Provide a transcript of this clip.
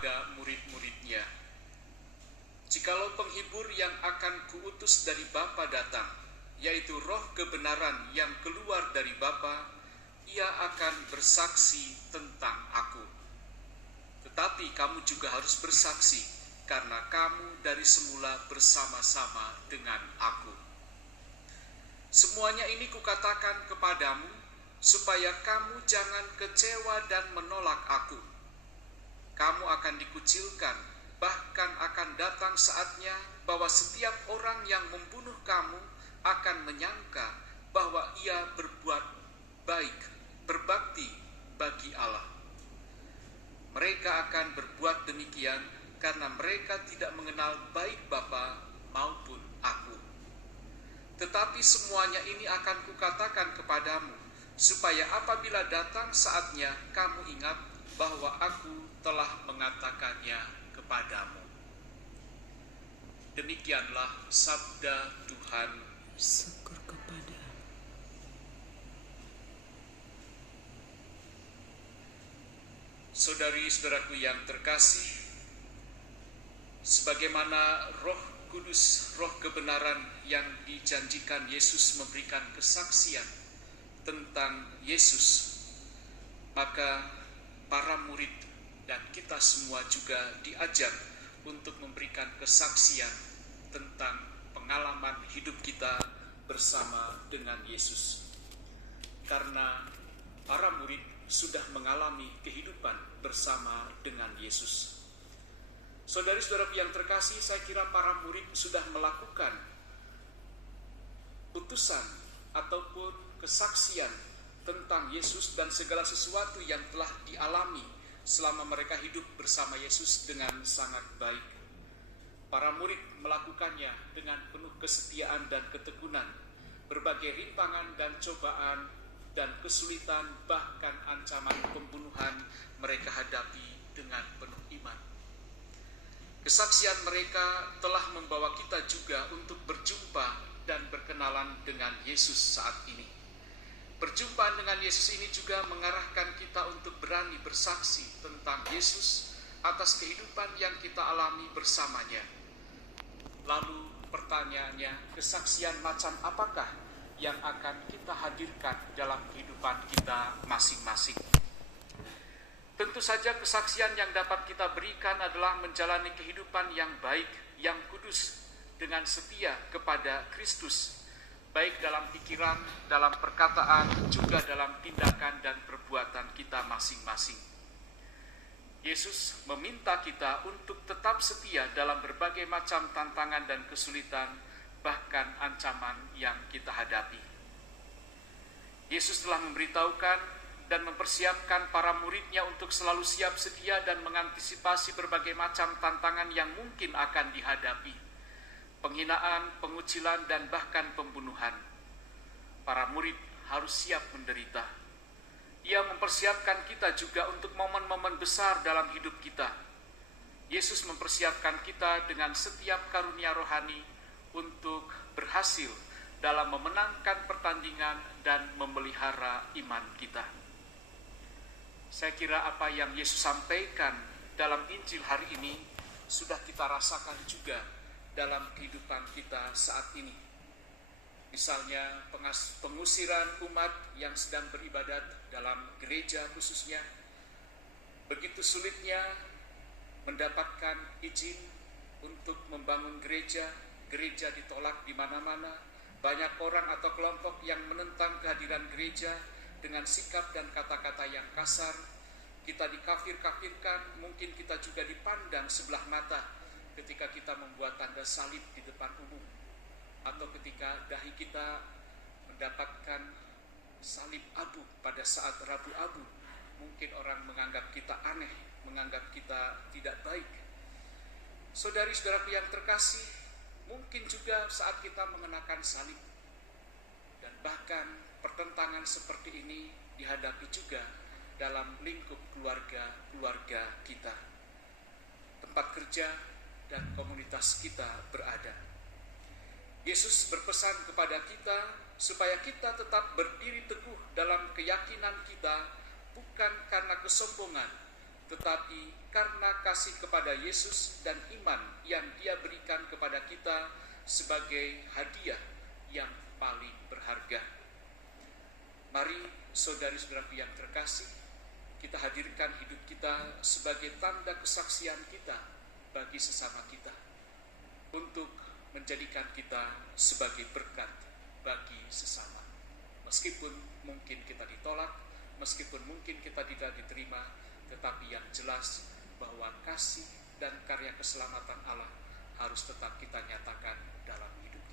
kepada murid-muridnya, "Jikalau penghibur yang akan kuutus dari Bapa datang, yaitu Roh kebenaran yang keluar dari Bapa, ia akan bersaksi tentang aku. Tetapi kamu juga harus bersaksi, karena kamu dari semula bersama-sama dengan aku. Semuanya ini kukatakan kepadamu, supaya kamu jangan kecewa dan menolak aku. Kamu akan dikucilkan, bahkan akan datang saatnya bahwa setiap orang yang membunuh kamu akan menyangka bahwa ia berbuat baik, berbakti bagi Allah. Mereka akan berbuat demikian karena mereka tidak mengenal baik Bapa maupun aku. Tetapi semuanya ini akan kukatakan kepadamu, supaya apabila datang saatnya kamu ingat bahwa aku telah mengatakannya kepadamu." Demikianlah sabda Tuhan. Syukur kepada Saudari-saudaraku yang terkasih, sebagaimana Roh Kudus, Roh kebenaran yang dijanjikan Yesus memberikan kesaksian tentang Yesus, maka para murid dan kita semua juga diajak untuk memberikan kesaksian tentang pengalaman hidup kita bersama dengan Yesus. Karena para murid sudah mengalami kehidupan bersama dengan Yesus. Saudari-saudaraku yang terkasih, saya kira para murid sudah melakukan putusan ataupun kesaksian tentang Yesus dan segala sesuatu yang telah dialami selama mereka hidup bersama Yesus dengan sangat baik. Para murid melakukannya dengan penuh kesetiaan dan ketekunan. Berbagai rintangan dan cobaan dan kesulitan, bahkan ancaman pembunuhan mereka hadapi dengan penuh iman. Kesaksian mereka telah membawa kita juga untuk berjumpa dan berkenalan dengan Yesus saat ini. Perjumpaan dengan Yesus ini juga mengarahkan kita untuk berani bersaksi tentang Yesus atas kehidupan yang kita alami bersamanya. Lalu pertanyaannya, kesaksian macam apakah yang akan kita hadirkan dalam kehidupan kita masing-masing? Tentu saja kesaksian yang dapat kita berikan adalah menjalani kehidupan yang baik, yang kudus, dengan setia kepada Kristus, baik dalam pikiran, dalam perkataan, juga dalam tindakan dan perbuatan kita masing-masing. Yesus meminta kita untuk tetap setia dalam berbagai macam tantangan dan kesulitan, bahkan ancaman yang kita hadapi. Yesus telah memberitahukan dan mempersiapkan para muridnya untuk selalu siap sedia dan mengantisipasi berbagai macam tantangan yang mungkin akan dihadapi. Penghinaan, pengucilan, dan bahkan pembunuhan. Para murid harus siap menderita. Ia mempersiapkan kita juga untuk momen-momen besar dalam hidup kita. Yesus mempersiapkan kita dengan setiap karunia rohani untuk berhasil dalam memenangkan pertandingan dan memelihara iman kita. Saya kira apa yang Yesus sampaikan dalam Injil hari ini sudah kita rasakan juga dalam kehidupan kita saat ini. Misalnya pengusiran umat yang sedang beribadat dalam gereja khususnya. Begitu sulitnya mendapatkan izin untuk membangun gereja, gereja ditolak di mana-mana. Banyak orang atau kelompok yang menentang kehadiran gereja dengan sikap dan kata-kata yang kasar. Kita dikafir-kafirkan, mungkin kita juga dipandang sebelah mata ketika kita membuat tanda salib di depan umum, atau ketika dahi kita mendapatkan salib abu pada saat Rabu Abu. Mungkin orang menganggap kita aneh, menganggap kita tidak baik. Saudari-saudaraku yang terkasih, mungkin juga saat kita mengenakan salib. Dan bahkan pertentangan seperti ini dihadapi juga dalam lingkup keluarga kita, tempat kerja dan komunitas kita berada. Yesus berpesan kepada kita supaya kita tetap berdiri teguh dalam keyakinan kita, bukan karena kesombongan, tetapi karena kasih kepada Yesus dan iman yang Dia berikan kepada kita sebagai hadiah yang paling berharga. Mari saudari-saudaraku yang terkasih, kita hadirkan hidup kita sebagai tanda kesaksian kita bagi sesama kita, untuk menjadikan kita sebagai berkat bagi sesama. Meskipun mungkin kita ditolak, meskipun mungkin kita tidak diterima, tetapi yang jelas bahwa kasih dan karya keselamatan Allah harus tetap kita nyatakan dalam hidup